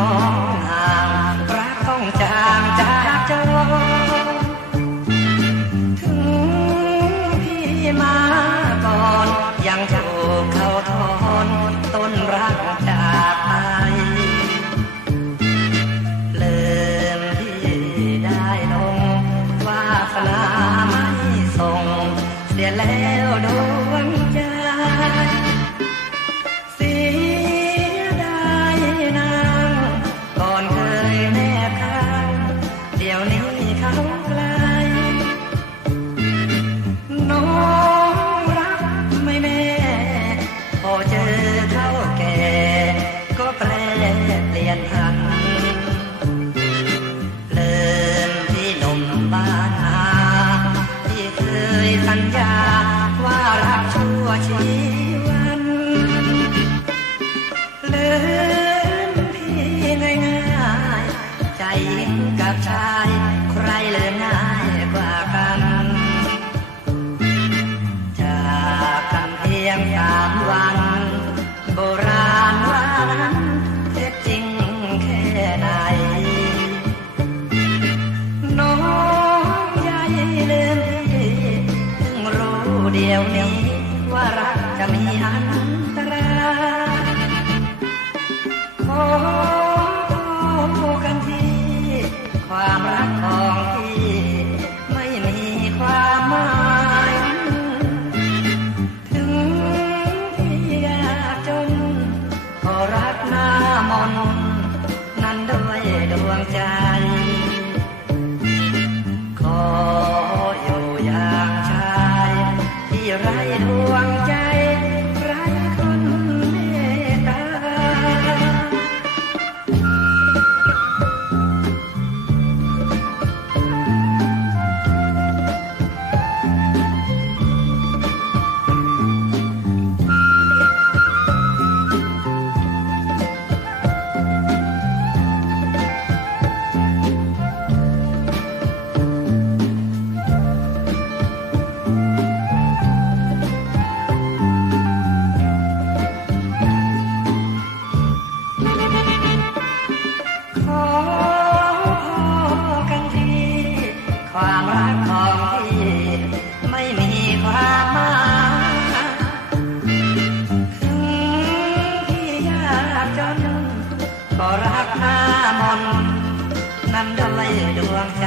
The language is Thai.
นน้ นุ่มบ้านาที่เคยสัญญาว่ารักชั่วชี จะมีอันตรายขอโทษกันที่ความรักของพี่ไม่มีความหมายถึงพี่ยากจนก็รักหน้ามนนั้นด้วยดวงใจขออยู่อย่างชายที่ไร้ดวง ความรักของพี่ไม่มีความหมายถึงพี่ยากจนก็รักหน้ามนนั้นด้วยดวงใจ